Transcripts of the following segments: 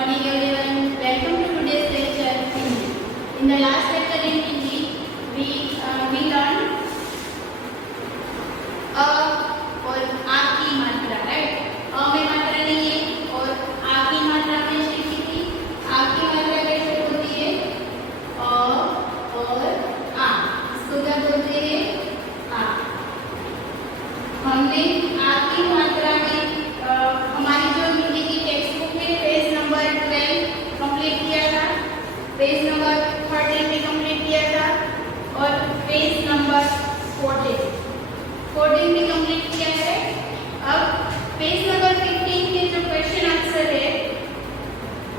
morning everyone. Welcome to today's lecture Hindi. In the last lecture in Hindi, we learned a और आ की मात्रा, right? अ में मात्रा नहीं है और आ की मात्रा हमने सीखी थी। आ की मात्रा कैसे होती है? अ और आ, इसको क्या बोलते हैं? आ। हमने आ की मात्रा में हमारी जो हिंदी की टेक्स्ट बुक में पेज नंबर 12 कंप्लीट किया था, पेज नंबर 13 भी कंप्लीट किया था और पेज नंबर 14 भी कंप्लीट किया है। अब पेज नंबर 15 के जो क्वेश्चन आंसर है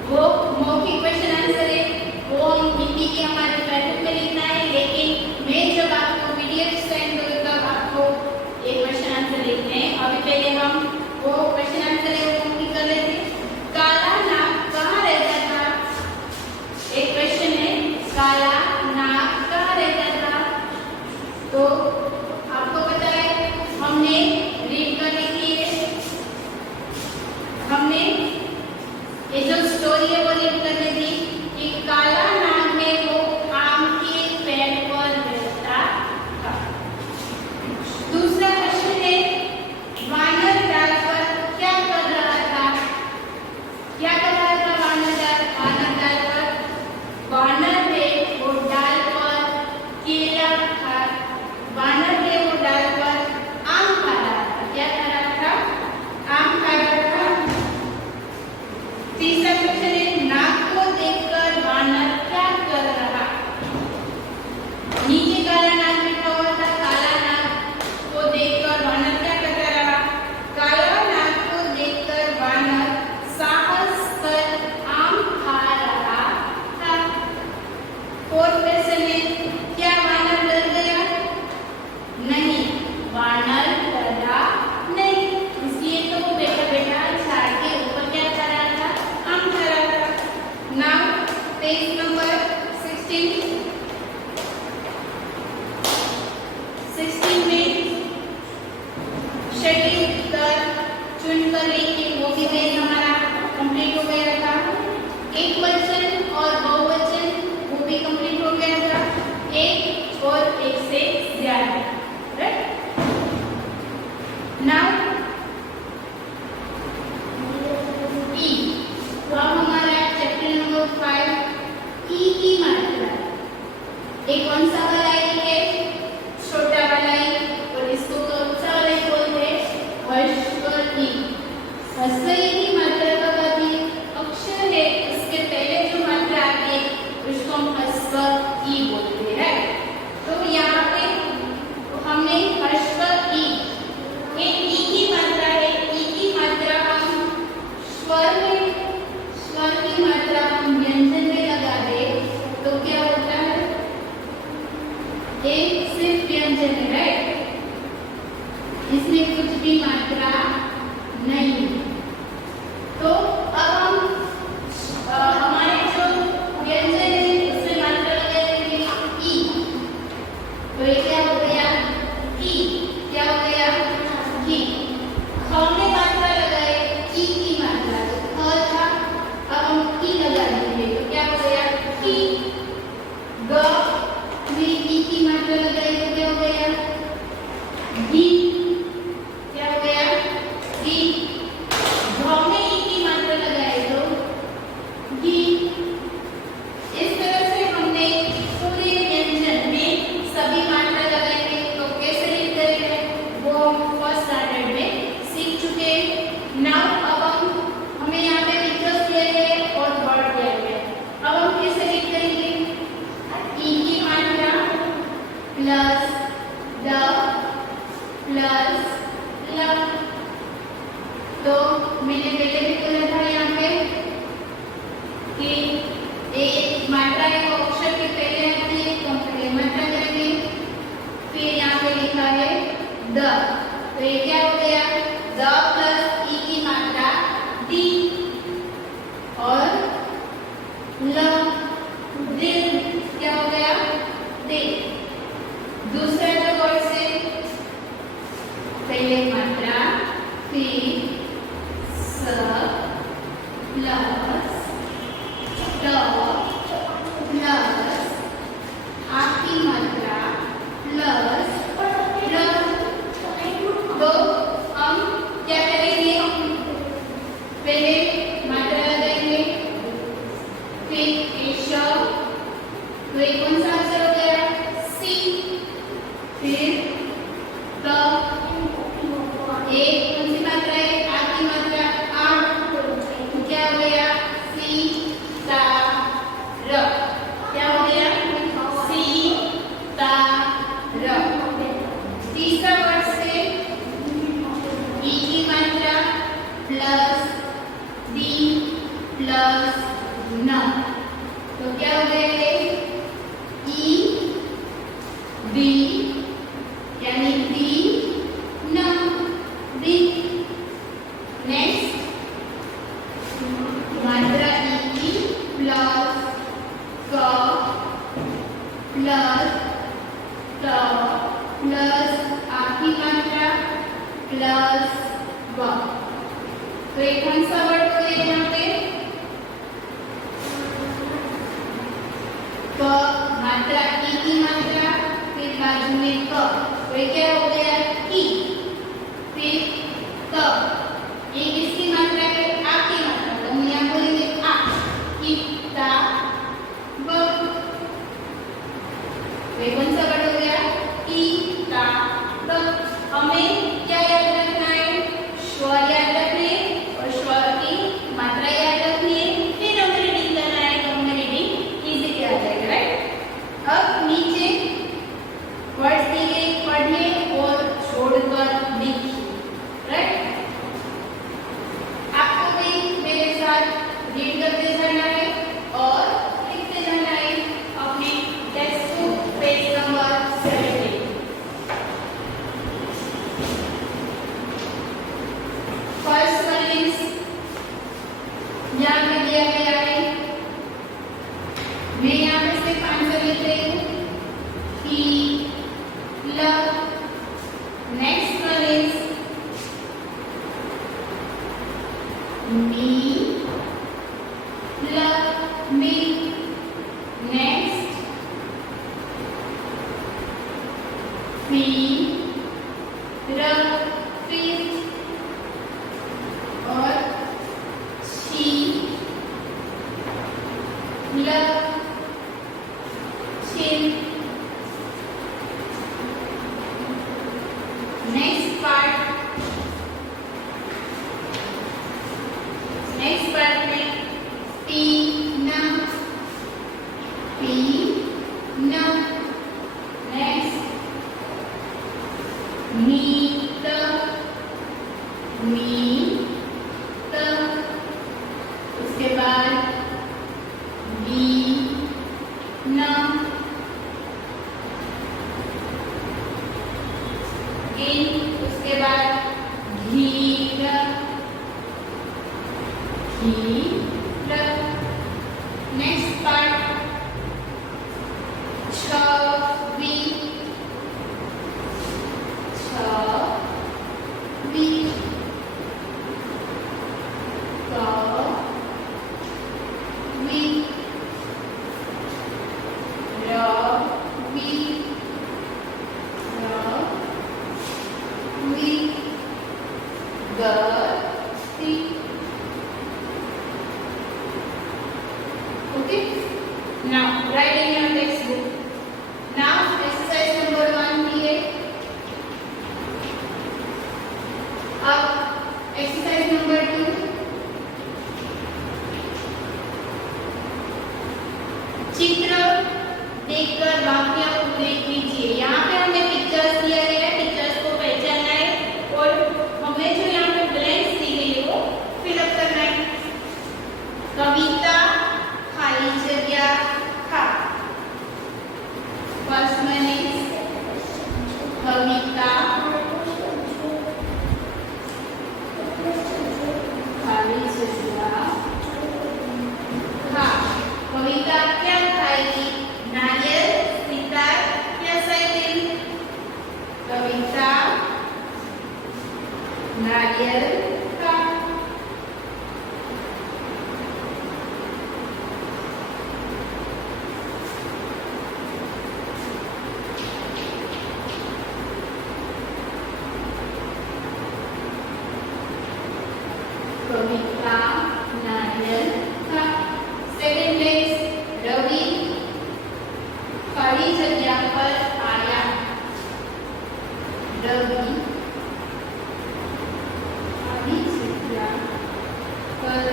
वो मौखिक क्वेश्चन आंसर है, वो हम हिंदी के हमारे पैटर्न में लिखना है, लेकिन मैं जब आपको पीडीएफ सेंड करूँ तब आपको ये क्वेश्चन आंसर लिखने हैं। अभी पहले हम वो क्वेश्चन आंसर है वो मौखिक कर लेते हैं। काला नाग कहाँ रहता था? एक क्वेश्चन है, काला नाग कहाँ रहता था? तो आपको पता है हमने रीड करने की है, हमने ये जो स्टोरी है वो रीड करनी थी कि काला नाग में वो आम के पेड़ पर रहता था। दूसरा क्वेश्चन है, वानर डाल पर क्या कर रहा था? क्या कर रहा था वानर डाल पर? वानर है वो डाल पर केला खा, वानर है वो डाल पर आम खा रहा था। क्या खा रहा था? आम खा रहा था। तीसरा क्वेश्चन है, नाग को देखकर वानर क्या कर रहा? नीचे काला नाग बैठा हुआ था, काला नाग को देखकर वानर क्या करता रहा? काला नाग को देखकर वानर साहस कर आम खा रहा था। फोर्थ क्वेश्चन है, क्या वानर डर गया? नहीं, वानर डरा नहीं, इसलिए तो वो बैठा बैठा झाड़ के ऊपर क्या खा रहा था? आम खा रहा था। नाउ पेज नंबर 16 में सही उत्तर चुनकर लिखिए, वो भी पेज हमारा कंप्लीट हो गया था। एक वचन और बहुवचन वो भी कंप्लीट हो गया था, एक और एक से ज्यादा, राइट? नाउ ई, तो अब हमारा चैप्टर नंबर 5 ई की मात्रा। एक कौन सा वाला ई है? छोटा वाला ई, और इसको कौन सा वाला ई बोलते हैं? ह्रस्व ई। ह्रस्व ई की मात्रा का कभी अक्षर है उसके पहले जो मात्रा आती है उसको हम ह्रस्व ई बोलते हैं, राइट? तो यहाँ पे हमने ह्रस्व ई, ये ई की मात्रा है, ई की मात्रा हम स्वर की मात्रा हम व्यंजन में लगा दे तो क्या होता है? एक सिर्फ व्यंजन है, राइट? इसमें कुछ भी मात्रा नहीं है। तो अब हम हमारे जो व्यंजन है उसमें मात्रा लगाएंगे ई, तो ये क्या हो गया? ई। क्या हो गया? ई। ख में मात्रा लगाए ई की मात्रा, तो ख था, अब हम ई लगा देंगे तो क्या हो गया? ई। ग में ई की मात्रा लगाए तो क्या हो गया? गी। क्या हो गया? गी। घ में ई की मात्रा लगाए तो गी। इस तरह से हमने पूरे व्यंजन में सभी मात्रा लगाएंगे तो कैसे रीड करेंगे वो हम फर्स्ट स्टैंडर्ड में सीख चुके हैं। नाउ अब हमें यहाँ पे पिक्चर्स दिए गए और वर्ड दिए गए, अब हम कैसे रीड करेंगे? ई की मात्रा प्लस द प्लस ल। तो मैंने पहले भी बोला था यहाँ पे कि एक मात्रा है वो अक्षर के पहले आती है तो हम पहले मात्रा करेंगे, फिर यहाँ पे लिखा है द, तो ये क्या हो गया? द प्लस ई की मात्रा दी, और ल दिल, क्या हो गया? दे। दूसरा जो वर्ड से पहले मात्रा फिर स प्लस पहले मात्रा लगाएंगे, फिर केशव, तो ये कौन सा अक्षर हो गया? सी। फिर त, एक कौन सी मात्रा है? आधी मात्रा आ, तो क्या हो गया? सी ता र। क्या हो गया? सी ता र। तीसरा वर्ड से ई की मात्रा प्लस डी प्लस न, तो क्या हो गया? ई डी यानी दी न, दी। नेक्स्ट मात्रा ई की प्लस क प्लस त प्लस आखी मात्रा प्लस व, तो ये कौन सा वर्ड हो गया यहाँ पे? क, मात्रा ई की मात्रा, फिर बाजू में क, तो ये क्या हो गया? की। फिर त, ये किसकी मात्रा है? आ की मात्रा, तो हम यहाँ बोलेंगे आ, की ता ब, तो ये कौन सा वर्ड हो गया? की ता ब। हमें क्या याद रखना है? स्वर याद रखने और स्वर की मात्रा याद रखनी है, फिर हमें रीडिंग करना है, तो हमें रीडिंग इजीली आ जाएगा, राइट? अब नीचे वर्ड्स दिए गए, पढ़ने और छोड़कर लिखिए, राइट? आपको भी मेरे साथ रीड करते जाना है और लिखते जाना है अपने text book page number 17। First one is यहाँ पे दिया गया है, मैं यहाँ पे सिर्फ आंसर लिख रही हूँ, ही ल। नेक्स्ट वन इज मी ल, मी। नेक्स्ट फी र, फिर। और शी ल, छिन। नेक्स्ट पार्ट में पी न, पी न। नेक्स्ट मी त, मी त। उसके बाद गी न, गिन। उसके बाद घीर, घीर। नेक्स्ट पार्ट छवि, छवि। कवि, रवि, रवि। गति। Okay? Now write in your textbook. Now exercise number 1 here. अब exercise number 2. चित्र देखकर वाक्य पूरे कीजिए। यहाँ पे हमें पिक्चर्स दिया गया है, पिक्चर्स को पहचानना है और हमें जो यहाँ पे ब्लैंक्स दी गई है वो फिलअप करना है। कविता खाली जगह खा। फर्स्ट वन इज कविता खाली जगह खा। कविता क्या खाएगी? नारियल, सितार या साइकिल? खाली जगह पर आया। रवि खाली जगह पर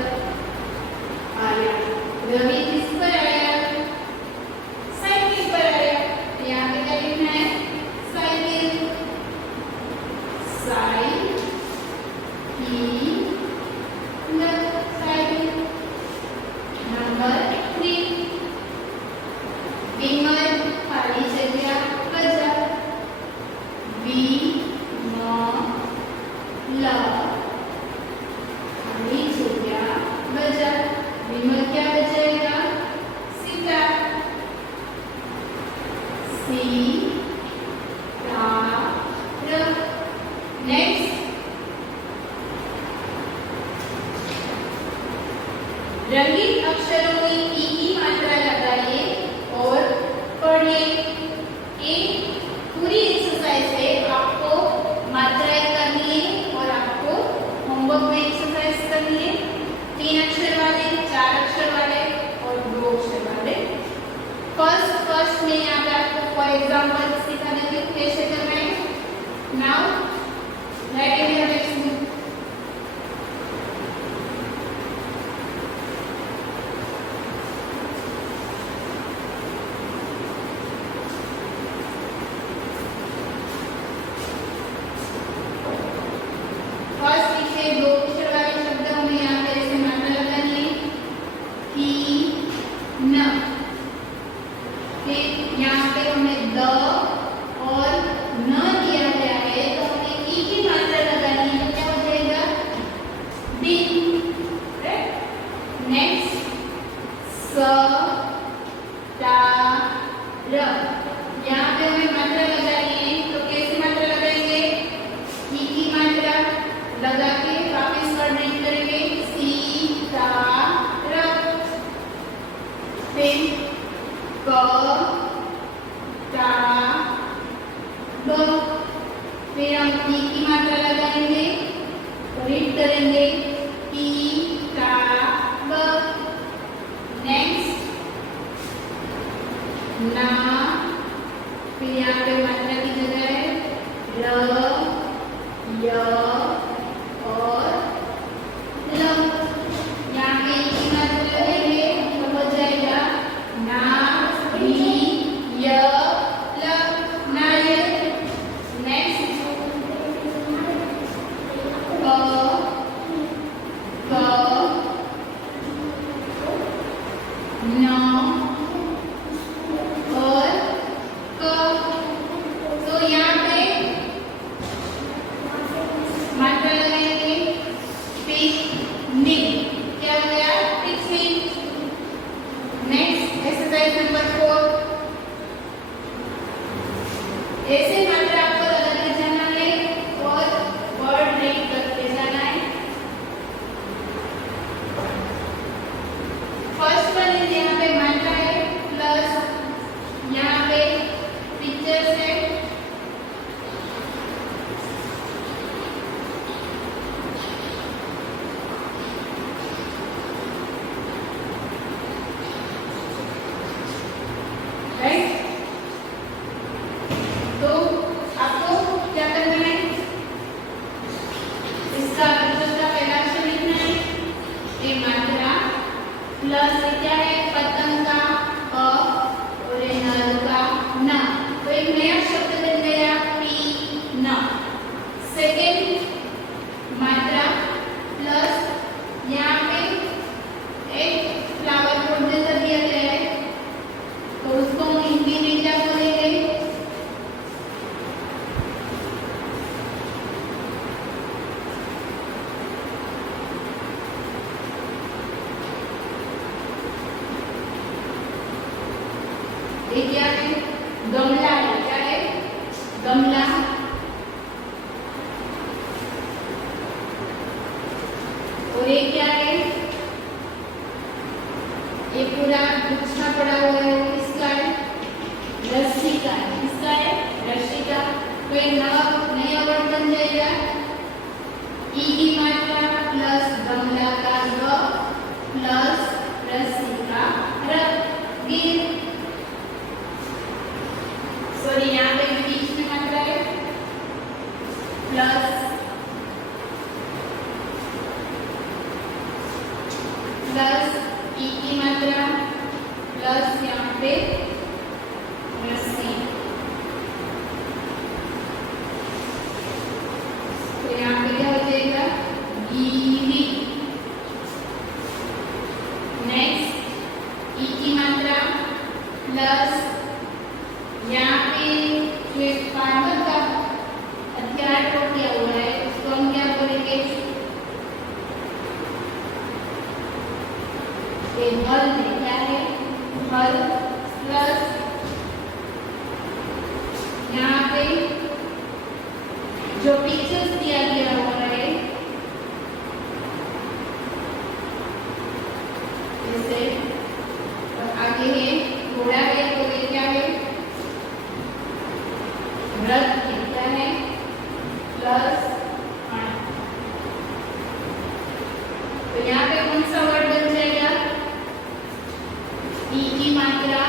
आया। रवि किस पर आया? साइकिल पर आया। यहाँ पे क्या लिखना है? साइकिल। साइकिल। नंबर 3 विमल खाली जगह बजा। विमल खाली जगह बजा। विमल क्या बजाएगा? सितार। सितार। नेक्स्ट रंगीन अक्षरों में ई की मात्रा लगाइए और पढ़िए। एक पूरी एक्सरसाइज है, आपको मात्राएं करनी है और आपको होमवर्क में एक्सरसाइज करनी है। 3 अक्षर वाले, 4 अक्षर वाले और 2 अक्षर वाले। फर्स्ट में यहाँ पे आपको फॉर एग्जाम्पल सिखा देती हूँ कैसे करना है। Now right in your text book. यहाँ पे हमें मात्रा लगानी है, तो कैसे मात्रा लगाएंगे? ई की मात्रा लगा के वापस वर्णन करेंगे। सितार। फिर क ता ब। फिर हम ई की मात्रा लगाएंगे, रीड करेंगे ई ता ब। नेक्स्ट ना। फिर यहाँ पे मात्रा की जगह है र, य और ल। यहाँ पे की मात्रा लगेंगे तो हो जाएगा ना, भी, य, ल, नारियल। नेक्स्ट क, न और क। तो यहाँ पे मात्रा लगाएंगे पिकनिक। क्या हो गया? पिकनिक। Next exercise number 4। ऐसे मात्रा आपको लगाते जाना है और वर्ड रीड करते जाना है। फर्स्ट वन इज यहाँ पे मात्रा है प्लस, यहाँ पे पिक्चर्स है। राइट, तो आपको क्या करना है? इसका पहला अक्षर लिखना है, ये मात्रा प्लस क्या है? पतंग का प और ये नल का न। तो एक नया शब्द बन गया पी न। सेकेंड मात्रा प्लस, यहाँ पे एक फ्लावर पोट जैसा दिया गया है, तो उसको हम हिंदी में क्या बोलेंगे? ये क्या है? गमला है। क्या है? गमला। और ये क्या है? ये पूरा गुच्छा पड़ा हुआ है, इसका है रस्सी का है। इसका है रस्सी का। तो एक नया वर्ड बन जाएगा ई की मात्रा प्लस गमला का ग प्लस रस्सी का र। गिर। प्लस ई की मात्रा प्लस यहाँ पे रस्सी। तो यहाँ पे क्या हो जाएगा गिरी। नेक्स्ट ई की मात्रा प्लस यहाँ पे जो एक फार्मर का हथियार को किया हुआ है उसको हम क्या बोलेंगे हल में क्या है हल प्लस यहाँ पे जो पिक्चर्स दिया गया हुआ है जैसे आगे है घोड़ा है तो ये क्या है रथ कितना है प्लस तो यहाँ पे कौन सा वर्ड बन जाएगा ई की मात्रा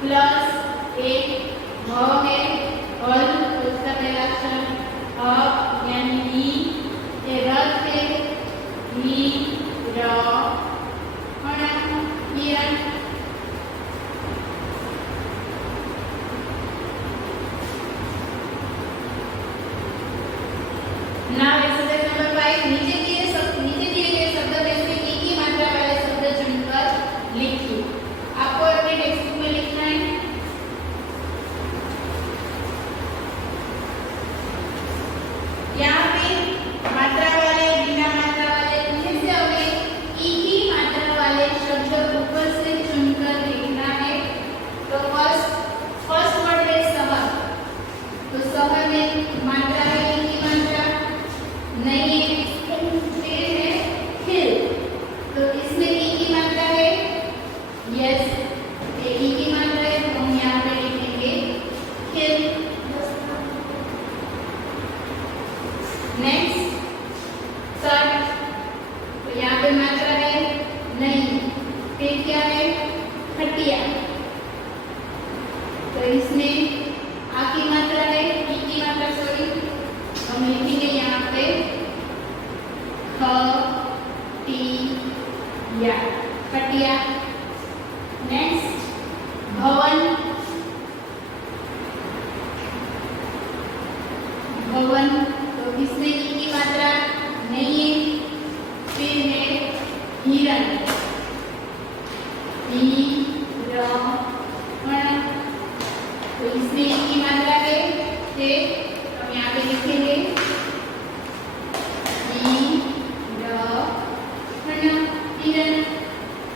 प्लस एक ह है हल तो उसका पहला अक्षर ह यानी ई ये रथ है ई र हिरण। Now exercise number 5 नीचे दिए गए शब्द में से ई की मात्रा वाले शब्द चुनकर लिखिए। आपको अपने टेक्स्ट बुक में लिखना है। यहाँ पे मात्रा वाले बिना मात्रा वाले इनमें से हमें ई की मात्रा वाले शब्द ऊपर से चुनकर लिखना है। तो फर्स्ट वर्ड है शहर। तो शहर में मात्रा है ई की मात्रा नहीं है फिर है हिल। तो इसमें ई की मात्रा है यस ई की मात्रा है तो हम यहाँ पे लिखेंगे हिल। नेक्स्ट शर्ट तो यहाँ पे मात्रा है नहीं फिर क्या है खटिया। तो इसमें आ की मात्रा है ई की मात्रा सॉरी हम लिखेंगे यहाँ पे खटिया। नेक्स्ट भवन भवन तो इसमें ई की मात्रा नहीं है फिर है हिरण तो इसमें ई की मात्रा है हम यहाँ पे लिखेंगे हिरण।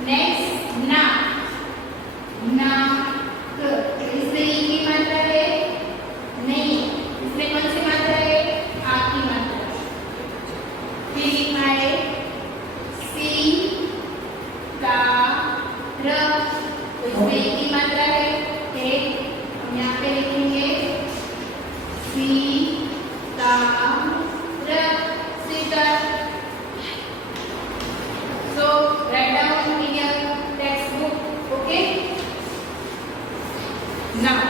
नेक्स्ट नाक तो इसमें ई की मात्रा है नहीं इसमें कौन सी मात्रा है आ की मात्रा। फिर लिखना है सी का र तो इसमें ई की मात्रा है हम यहाँ पे लिखेंगे सी का र Sita. So write down in your textbook, okay? Now,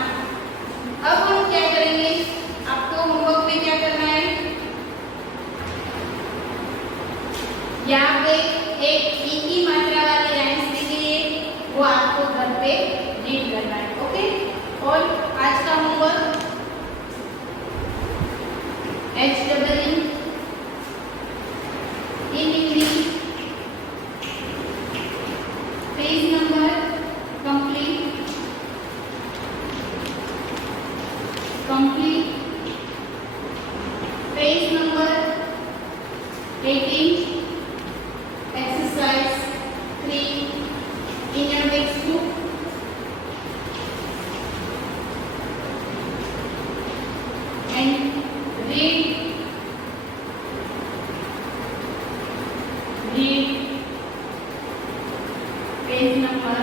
अब हम क्या करेंगे? आपको होमवर्क में क्या करना है? यहाँ पे एक ई की मात्रा वाली लाइन्स दी गई है, वो आपको घर पे रीड करना है, ओके? और आज का homework HEE in English page number complete page number 18 exercise 3 in your textbook and read page number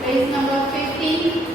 page number 15